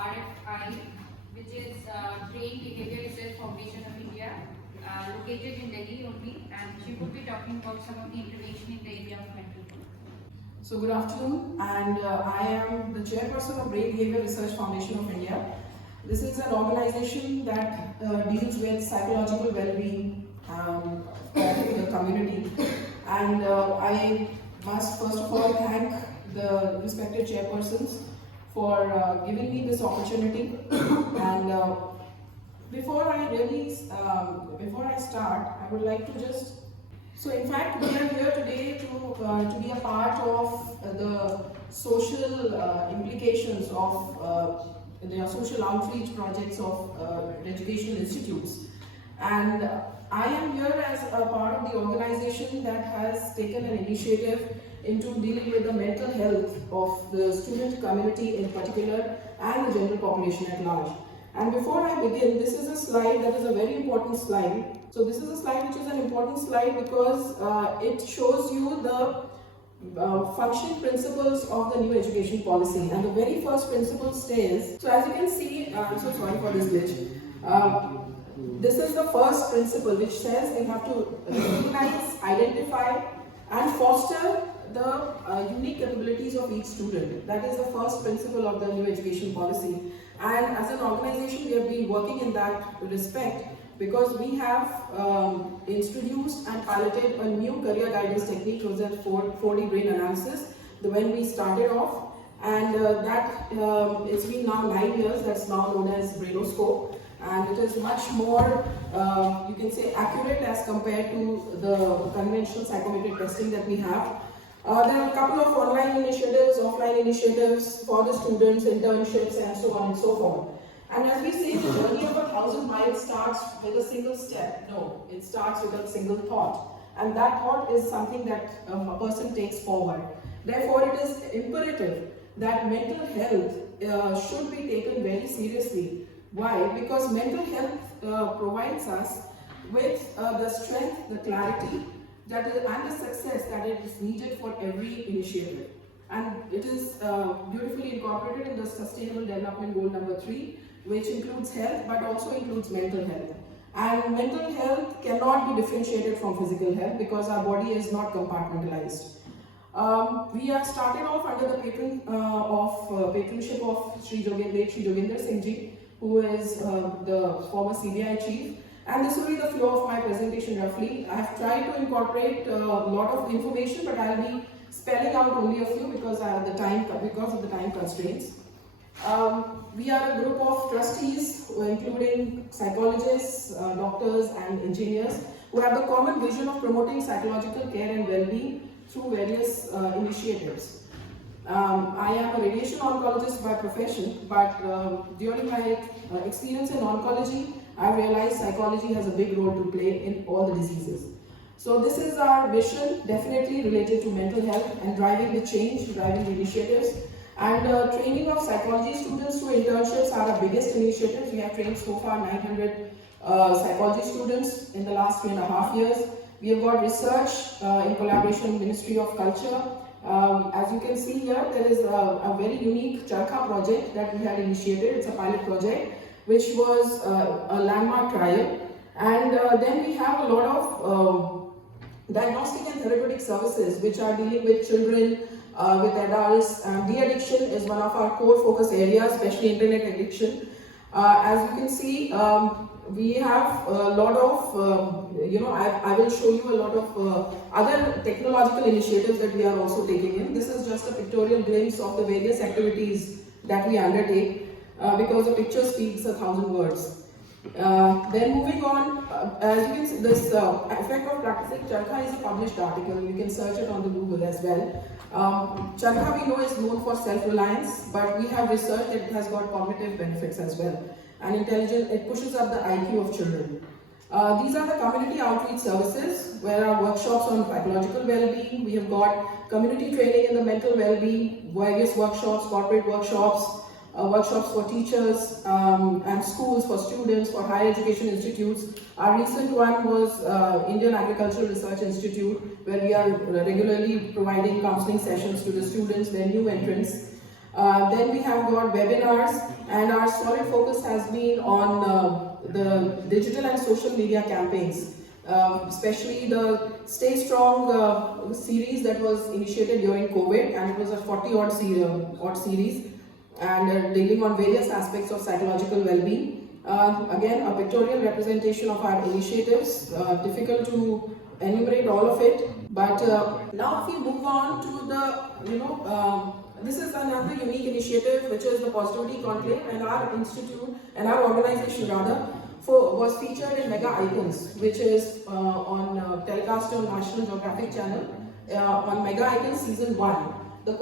BBRFI, which is Brain Behavior Research Foundation of India, located in Delhi only, and she would be talking about some of the information in the area of mental health. So good afternoon, and I am the Chairperson of Brain Behavior Research Foundation of India. This is an organization that deals with psychological well-being of the community, and I must first of all thank the respected chairpersons for giving me this opportunity. And before I start, I would like to just. So in fact, we are here today to be a part of the social implications of the social outreach projects of educational institutes. And I am here as a part of the organization that has taken an initiative into dealing with the mental health of the student community in particular and the general population at large. And before I begin, this is a slide that is a very important slide. So this is a slide which is an important slide because it shows you the functioning principles of the new education policy. And the very first principle says, so as you can see, I'm so sorry for this glitch. This is the first principle which says you have to recognize, identify and foster the unique capabilities of each student. That is the first principle of the new education policy. And as an organization, we have been working in that respect because we have introduced and piloted a new career guidance technique, which was that 4D brain analysis, when we started off. And it's been now 9 years, that's now known as Brainoscope. And it is much more, you can say, accurate as compared to the conventional psychometric testing that we have. There are a couple of online initiatives, offline initiatives for the students, internships, and so on and so forth. And as we say, the journey of 1,000 miles starts with a single step. No, it starts with a single thought. And that thought is something that a person takes forward. Therefore, it is imperative that mental health should be taken very seriously. Why? Because mental health provides us with the strength, the clarity, and the success that is needed for every initiative. And it is beautifully incorporated in the Sustainable Development Goal number 3, which includes health but also includes mental health. And mental health cannot be differentiated from physical health because our body is not compartmentalized. We are started off under the patronship of late Sri Joginder Singh Ji, who is the former CBI chief. And this will be the flow of my presentation roughly. I have tried to incorporate a lot of information, but I'll be spelling out only a few because of the time constraints. We are a group of trustees, including psychologists, doctors, and engineers, who have the common vision of promoting psychological care and well-being through various initiatives. I am a radiation oncologist by profession, but during my experience in oncology, I realized psychology has a big role to play in all the diseases. So this is our mission, definitely related to mental health and driving the change, driving the initiatives. And training of psychology students through internships are our biggest initiatives. We have trained so far 900 psychology students in the last 3.5 years. We have got research in collaboration with Ministry of Culture. As you can see here, there is a very unique Charkha project that we had initiated. It's a pilot project, which was a landmark trial. And then we have a lot of diagnostic and therapeutic services which are dealing with children, with adults. De-addiction is one of our core focus areas, especially internet addiction. As you can see, we have a lot of, I will show you a lot of other technological initiatives that we are also taking in. This is just a pictorial glimpse of the various activities that we undertake because the picture speaks 1,000 words. Then moving on, as you can see, this effect of practicing Charkha is a published article. You can search it on the Google as well. Charkha, we know, is known for self-reliance, but we have researched that it has got cognitive benefits as well. And intelligence, it pushes up the IQ of children. These are the community outreach services, where our workshops on psychological well-being, we have got community training in the mental well-being, various workshops, corporate workshops, workshops for teachers and schools, for students, for higher education institutes. Our recent one was Indian Agricultural Research Institute, where we are regularly providing counseling sessions to the students, their new entrants. Then we have got webinars, and our solid focus has been on the digital and social media campaigns, especially the Stay Strong series that was initiated during COVID, and it was a 40 odd series, and dealing on various aspects of psychological well-being. Again, a pictorial representation of our initiatives, difficult to enumerate all of it, but now if we move on to the, this is another unique initiative, which is the Positivity Conclave, and our institute and our organization rather was featured in Mega Icons, which is on telecast on National Geographic Channel on Mega Icons Season 1. The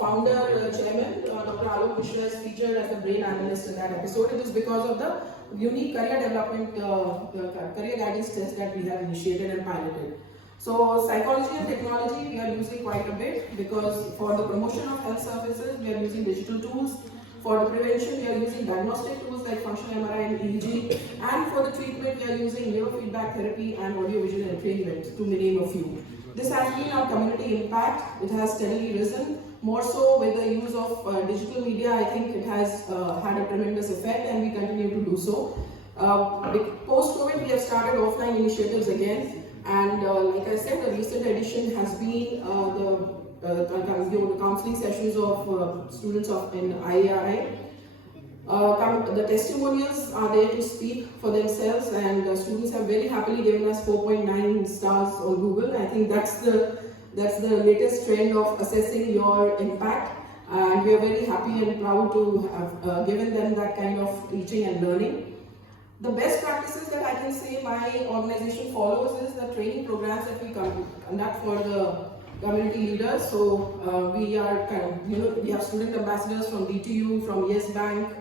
founder, chairman, Dr. Mishra is featured as the brain analyst in that episode. It is because of the unique career development, career guidance test that we have initiated and piloted. So psychology and technology we are using quite a bit, because for the promotion of health services we are using digital tools. For the prevention we are using diagnostic tools like functional MRI and EEG, and for the treatment we are using neurofeedback therapy and audiovisual entrainment, to name a few. This has been our community impact. It has steadily risen, more so with the use of digital media. I think it has had a tremendous effect, and we continue to do so. Post-COVID, we have started offline initiatives again, and like I said, the recent addition has been the counseling sessions of students in IARI. The testimonials are there to speak for themselves, and students have very happily given us 4.9 stars on Google. I think that's the latest trend of assessing your impact, and we are very happy and proud to have given them that kind of teaching and learning. The best practices that I can say my organization follows is the training programs that we conduct for the community leaders. So we are we have student ambassadors from DTU, from Yes Bank,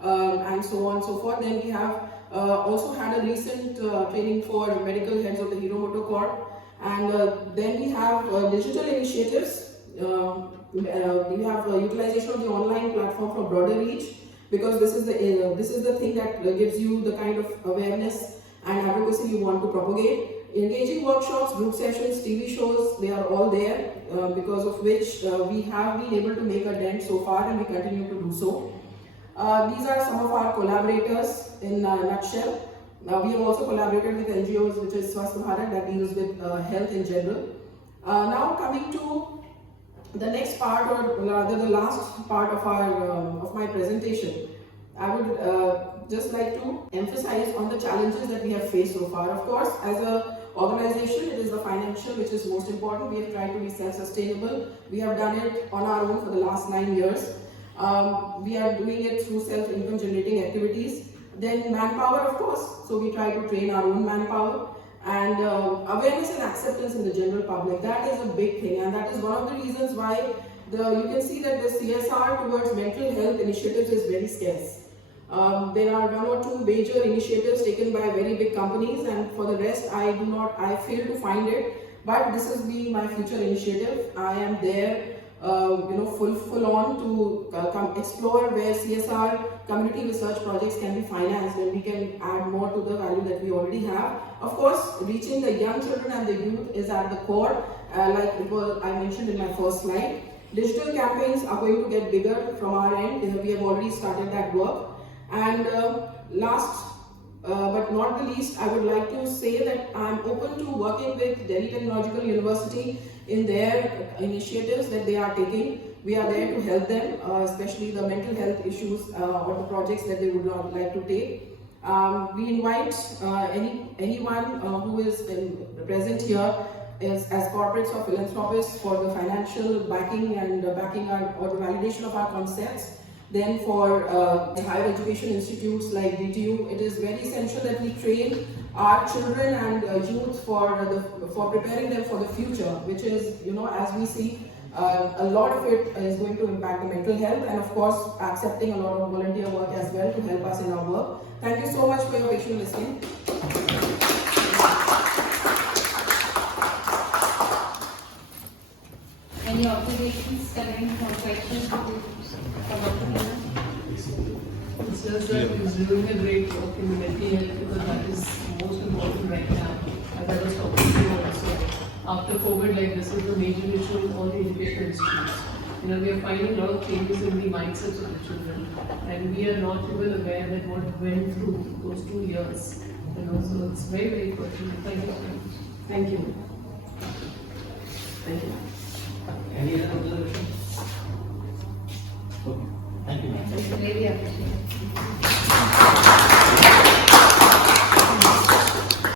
and so on and so forth. Then we have also had a recent training for medical heads of the Hero Motor Corp, and then we have digital initiatives. We have utilization of the online platform for broader reach, because this is the thing that gives you the kind of awareness and advocacy you want to propagate. Engaging workshops, group sessions, TV shows, they are all there, because of which we have been able to make a dent so far, and we continue to do so. These are some of our collaborators in a nutshell. We have also collaborated with NGOs, which is Swasth Bharat, that deals with health in general. Now coming to the next part, or rather the last part of my presentation, I would just like to emphasize on the challenges that we have faced so far. Of course, as an organization, it is the financial which is most important. We have tried to be self-sustainable. We have done it on our own for the last 9 years. We are doing it through self-income generating activities. Then manpower, of course. So we try to train our own manpower. And awareness and acceptance in the general public, that is a big thing, and that is one of the reasons why you can see that the CSR towards mental health initiatives is very scarce. There are 1 or 2 major initiatives taken by very big companies, and for the rest I fail to find it. But this is being my future initiative. I am there full on to explore where CSR community research projects can be financed, and we can add more to the value that we already have. Of course, reaching the young children and the youth is at the core, like I mentioned in my first slide. Digital campaigns are going to get bigger from our end. We have already started that work. And last but not the least, I would like to say that I am open to working with Delhi Technological University in their initiatives that they are taking. We are there to help them, especially the mental health issues or the projects that they would like to take. We invite anyone who is present here as corporates or philanthropists for the financial backing and backing or the validation of our concepts. Then for the higher education institutes like DTU, it is very essential that we train our children and youth for preparing them for the future, which is, as we see, a lot of it is going to impact the mental health, and of course accepting a lot of volunteer work as well to help us in our work. Thank you so much for your patient listening. Any observations, comments, or questions? It's just that he's doing a great work in the mental health, because that is most important right now. As I was talking to you also, after COVID, like this is the major issue in all the education institutes. You know, we are finding a lot of changes in the mindsets of the children, and we are not even aware that what went through those 2 years. You know, so it's very, very pertinent. Thank you so much. Thank you. Thank you. Any other observations? Okay. Thank you. Really appreciate it.